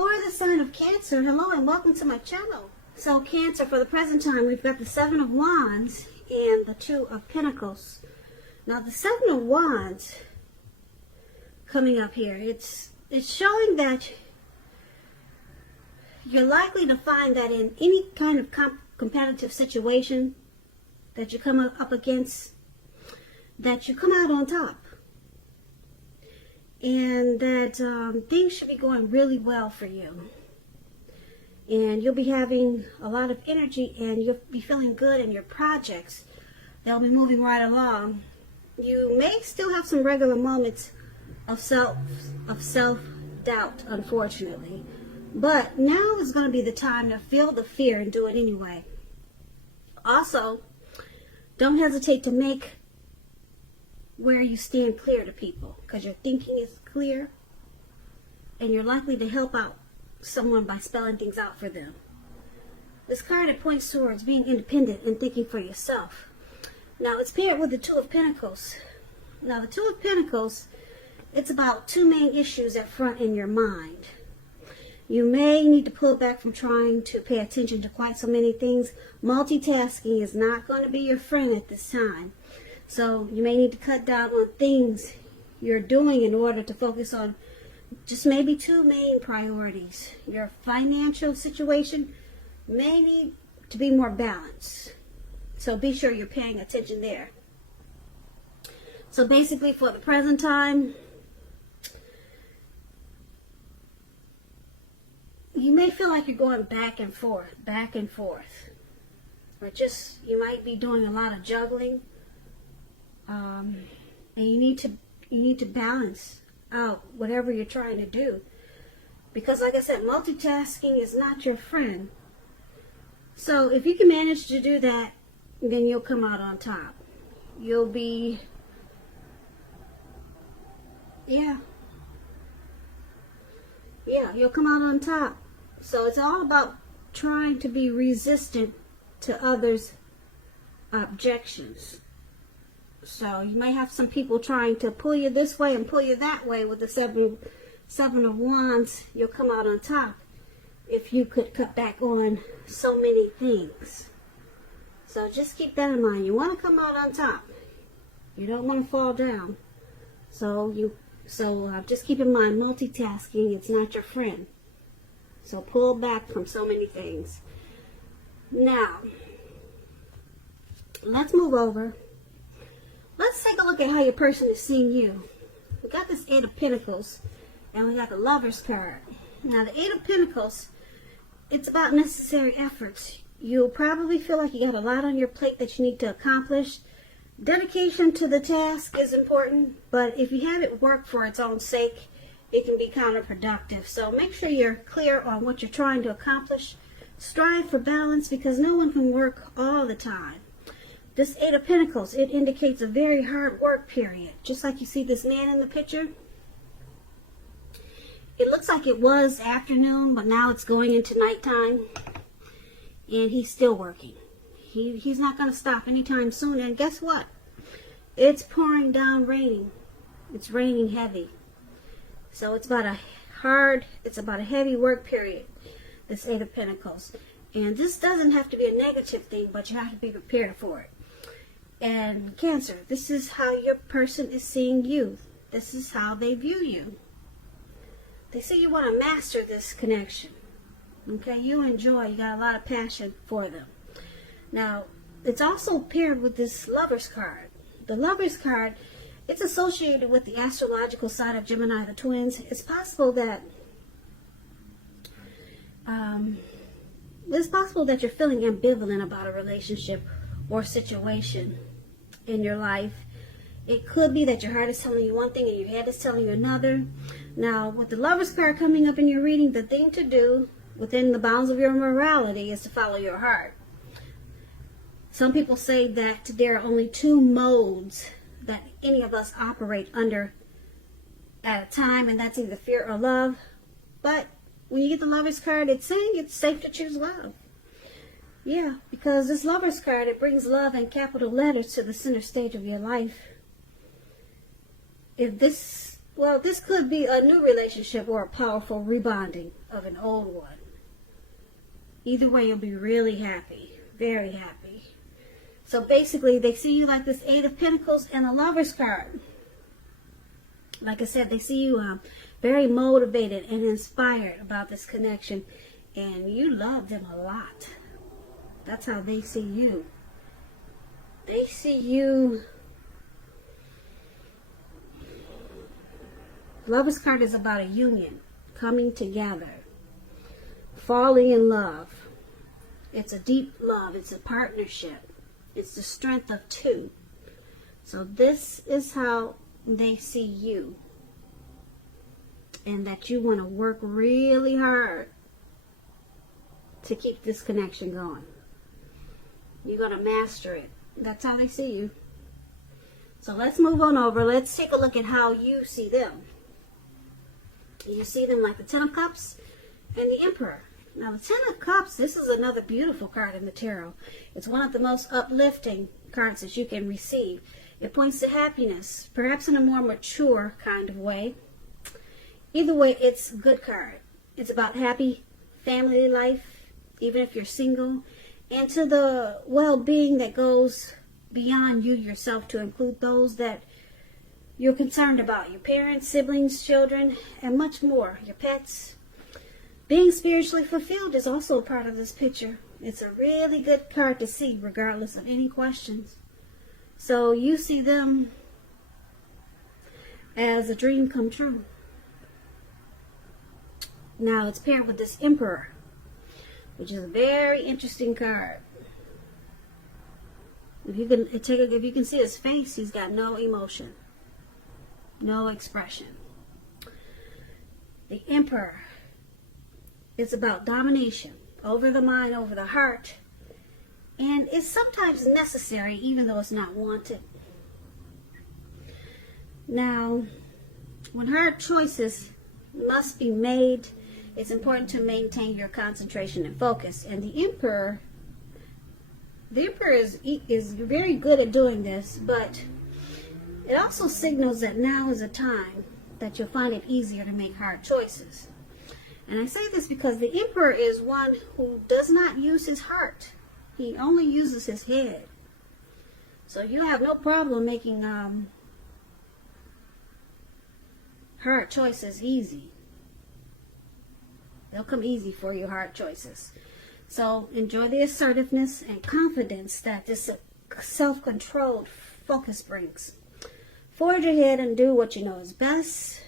For the sign of Cancer, hello and welcome to my channel. So Cancer, for the present time, we've got the Seven of Wands and the Two of Pentacles. Now the Seven of Wands coming up here, it's showing that you're likely to find that in any kind of competitive situation that you come up against, that you come out on top. And that things should be going really well for you. And you'll be having a lot of energy and you'll be feeling good in your projects. They'll be moving right along. You may still have some regular moments of self-doubt, unfortunately. But now is going to be the time to feel the fear and do it anyway. Also, don't hesitate to make where you stand clear to people, because your thinking is clear and you're likely to help out someone by spelling things out for them. This card, it points towards being independent and thinking for yourself. Now it's paired with the Two of Pentacles. Now the Two of Pentacles, it's about two main issues at front in your mind. You may need to pull back from trying to pay attention to quite so many things. Multitasking is not going to be your friend at this time. So you may need to cut down on things you're doing in order to focus on just maybe two main priorities. Your financial situation may need to be more balanced. So be sure you're paying attention there. So basically for the present time, you may feel like you're going back and forth. Or just, you might be doing a lot of juggling. And you need to balance out whatever you're trying to do, because like I said, multitasking is not your friend. So if you can manage to do that, then you'll come out on top. You'll come out on top. So it's all about trying to be resistant to others' objections. So you may have some people trying to pull you this way and pull you that way. With the Seven of Wands, you'll come out on top if you could cut back on so many things. So just keep that in mind. You want to come out on top. You don't want to fall down. So just keep in mind, multitasking, it's not your friend. So pull back from so many things. Now, let's move over. Let's take a look at how your person is seeing you. We got this Eight of Pentacles, and we got the Lover's card. Now, the Eight of Pentacles, it's about necessary efforts. You'll probably feel like you got a lot on your plate that you need to accomplish. Dedication to the task is important, but if you have it work for its own sake, it can be counterproductive. So make sure you're clear on what you're trying to accomplish. Strive for balance, because no one can work all the time. This Eight of Pentacles, it indicates a very hard work period. Just like you see this man in the picture. It looks like it was afternoon, but now it's going into nighttime. And he's still working. He's not going to stop anytime soon. And guess what? It's pouring down raining. It's raining heavy. So it's about a heavy work period, this Eight of Pentacles. And this doesn't have to be a negative thing, but you have to be prepared for it. And Cancer, this is how your person is seeing you. This is how they view you. They say you want to master this connection. Okay, you enjoy, you got a lot of passion for them. Now, it's also paired with this Lover's card. The Lover's card, it's associated with the astrological sign of Gemini, the twins. It's possible that you're feeling ambivalent about a relationship or situation in your life. It could be that your heart is telling you one thing and your head is telling you another. Now, with the Lover's card coming up in your reading, the thing to do within the bounds of your morality is to follow your heart. Some people say that there are only two modes that any of us operate under at a time, and that's either fear or love. But when you get the Lover's card, it's saying it's safe to choose love. Yeah, because this Lover's card, it brings love in capital letters to the center stage of your life. If this Well, this could be a new relationship or a powerful rebonding of an old one. Either way, you'll be really happy, very happy. So basically, they see you like this Eight of Pentacles and a Lover's card. Like I said, they see you very motivated and inspired about this connection, and you love them a lot. That's how they see you. They see you. Lover's card is about a union, coming together, falling in love. It's a deep love. It's a partnership. It's the strength of two. So this is how they see you. And that you want to work really hard to keep this connection going. You're going to master it. That's how they see you. So let's move on over. Let's take a look at how you see them. You see them like the Ten of Cups and the Emperor. Now the Ten of Cups, this is another beautiful card in the tarot. It's one of the most uplifting cards that you can receive. It points to happiness, perhaps in a more mature kind of way. Either way, it's a good card. It's about happy family life, even if you're single, and to the well-being that goes beyond you yourself to include those that you're concerned about, your parents, siblings, children, and much more, your pets. Being spiritually fulfilled is also a part of this picture. It's a really good card to see regardless of any questions. So you see them as a dream come true. Now it's paired with this Emperor, which is a very interesting card. If you can see his face, he's got no emotion, no expression. The Emperor is about domination over the mind, over the heart, and it's sometimes necessary even though it's not wanted. Now, when hard choices must be made, it's important to maintain your concentration and focus. And the Emperor is very good at doing this, but it also signals that now is a time that you'll find it easier to make hard choices. And I say this because the Emperor is one who does not use his heart. He only uses his head. So you have no problem making hard choices easy. They'll come easy for you, hard choices. So enjoy the assertiveness and confidence that this self-controlled focus brings. Forge ahead and do what you know is best.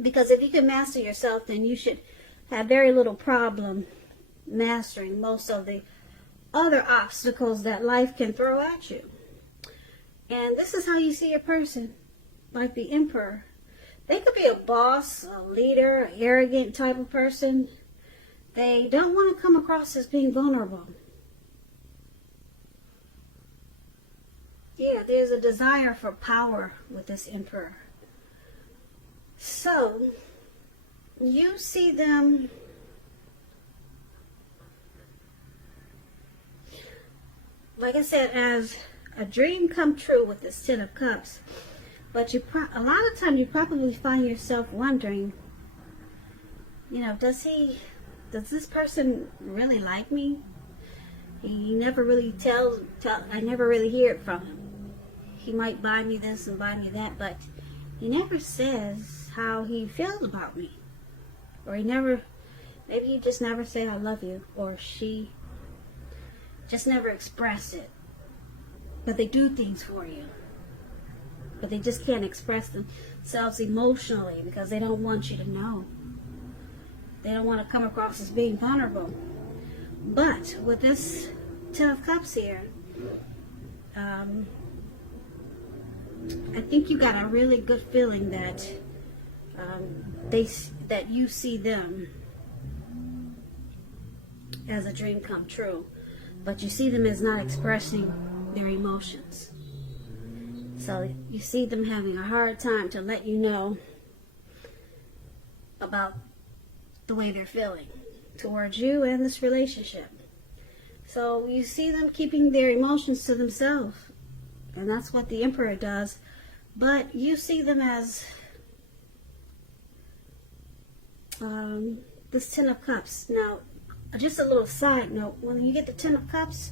Because if you can master yourself, then you should have very little problem mastering most of the other obstacles that life can throw at you. And this is how you see a person, like the Emperor. They could be a boss, a leader, an arrogant type of person. They don't want to come across as being vulnerable. Yeah, there's a desire for power with this Emperor. So, you see them like I said, as a dream come true with this Ten of Cups. But a lot of times you probably find yourself wondering, you know, does this person really like me? He never really I never really hear it from him. He might buy me this and buy me that, but he never says how he feels about me. Or maybe he just never say I love you, or she just never express it. But they do things for you. But they just can't express themselves emotionally because they don't want you to know. They don't want to come across as being vulnerable. But with this Ten of Cups here, I think you got a really good feeling that that you see them as a dream come true, but you see them as not expressing their emotions. So you see them having a hard time to let you know about the way they're feeling towards you and this relationship. So you see them keeping their emotions to themselves. And that's what the Emperor does But you see them as this Ten of Cups. Now, just a little side note, when you get the Ten of Cups,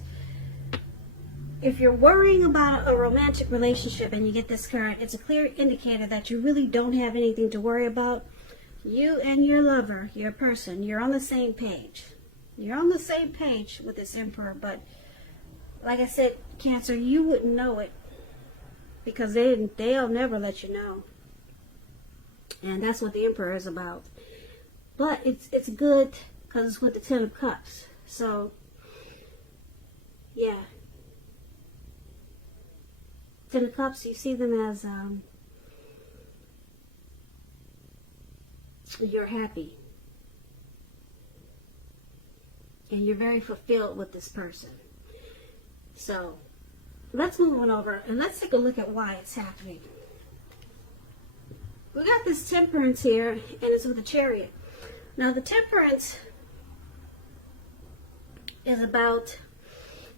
if you're worrying about a romantic relationship and you get this card, it's a clear indicator that you really don't have anything to worry about. You and your lover, your person, you're on the same page. You're on the same page with this Emperor, but like I said, Cancer, you wouldn't know it because they'll never let you know. And that's what the Emperor is about. But it's good because it's with the Ten of Cups. So, yeah. Ten of Cups, you see them as you're happy. And you're very fulfilled with this person. So, let's move on over and let's take a look at why it's happening. We got this Temperance here, and it's with the Chariot. Now, the Temperance is about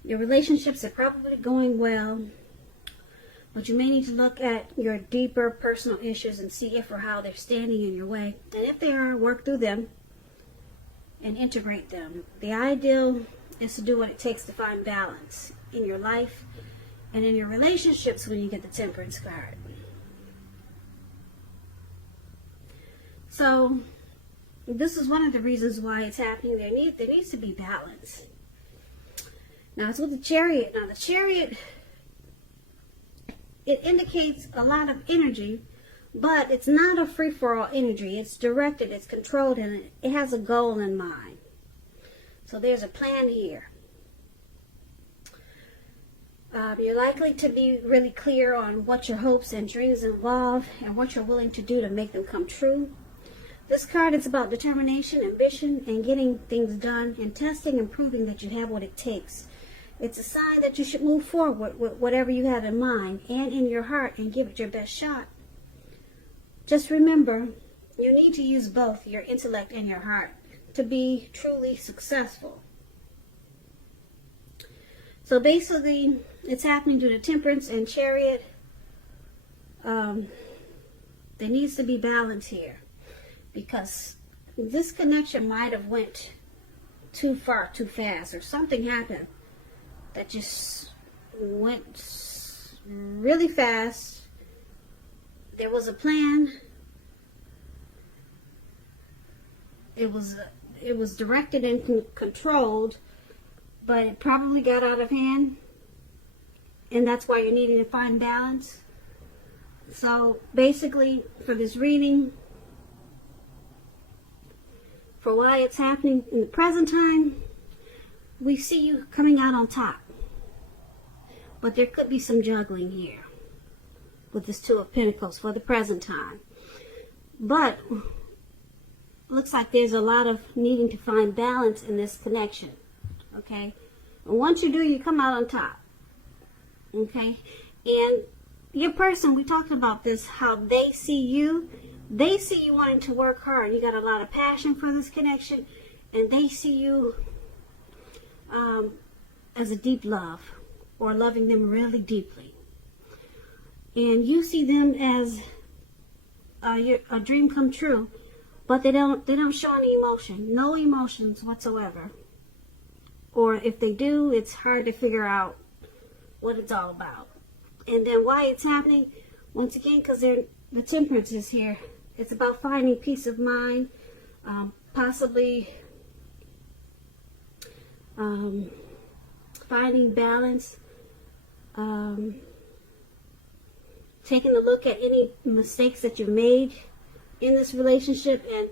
your relationships are probably going well, but you may need to look at your deeper personal issues and see if or how they're standing in your way. And if they are, work through them and integrate them. The ideal is to do what it takes to find balance in your life and in your relationships when you get the Temperance card. So, this is one of the reasons why it's happening. There needs to be balance. Now, it's with the Chariot. Now, the Chariot, it indicates a lot of energy, but it's not a free-for-all energy. It's directed, it's controlled, and it has a goal in mind. So there's a plan here. You're likely to be really clear on what your hopes and dreams involve and what you're willing to do to make them come true. This card is about determination, ambition, and getting things done, and testing and proving that you have what it takes. It's a sign that you should move forward with whatever you have in mind and in your heart and give it your best shot. Just remember, you need to use both your intellect and your heart to be truly successful. So basically, it's happening to the Temperance and Chariot. There needs to be balance here, because this connection might have went too far, too fast, or something happened that just went really fast. There was a plan. It was directed and controlled, but it probably got out of hand, and that's why you're needing to find balance. So basically, for this reading, for why it's happening in the present time, we see you coming out on top. But there could be some juggling here with this Two of Pentacles for the present time. But looks like there's a lot of needing to find balance in this connection. Okay? And once you do, you come out on top. Okay? And your person, we talked about this, how they see you. They see you wanting to work hard. You got a lot of passion for this connection. And they see you as a deep love, or loving them really deeply. And you see them as a dream come true, but they don't show any emotion, no emotions whatsoever. Or if they do, it's hard to figure out what it's all about. And then why it's happening, once again, because the Temperance is here. It's about finding peace of mind, possibly finding balance, taking a look at any mistakes that you've made in this relationship and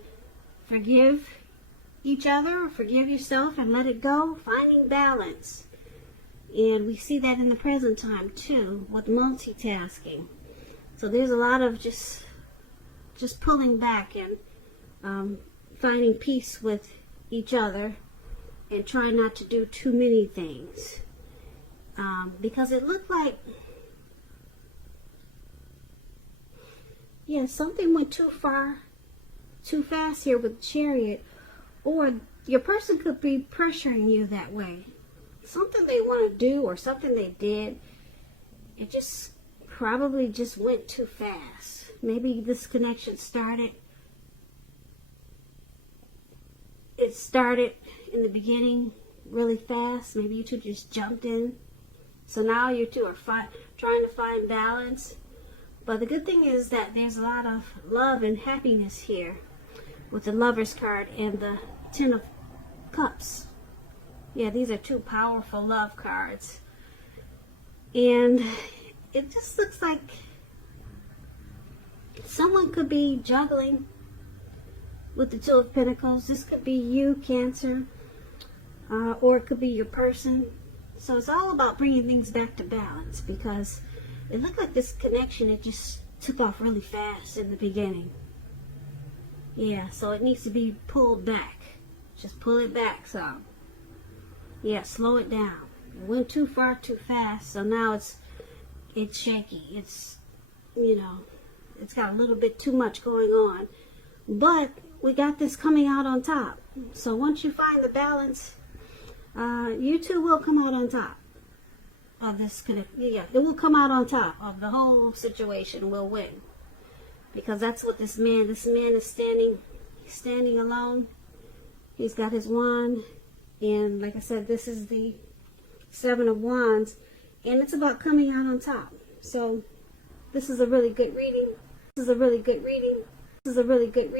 forgive each other, forgive yourself and let it go, finding balance. And we see that in the present time too, with multitasking. So there's a lot of just pulling back and finding peace with each other and trying not to do too many things. Because it looked like, yeah, something went too far, too fast here with the Chariot. Or your person could be pressuring you that way. Something they want to do or something they did, it just probably just went too fast. Maybe this connection started in the beginning really fast. Maybe you two just jumped in. So now you two are trying to find balance. But the good thing is that there's a lot of love and happiness here with the Lover's card and the Ten of Cups. Yeah, these are two powerful love cards. And it just looks like someone could be juggling with the Two of Pentacles. This could be you, Cancer, or it could be your person. So it's all about bringing things back to balance, because it looked like this connection, it just took off really fast in the beginning. Yeah, so it needs to be pulled back. Just pull it back some. Yeah, slow it down. It went too far too fast, so now it's shaky. It's, you know, it's got a little bit too much going on. But we got this coming out on top. So once you find the balance, you two will come out on top of this connect. Yeah, it will come out on top of the whole situation. Will win, because that's what this man is standing. He's standing alone. He's got his wand, and like I said, this is the Seven of Wands, and it's about coming out on top. So this is a really good reading. This is a really good reading.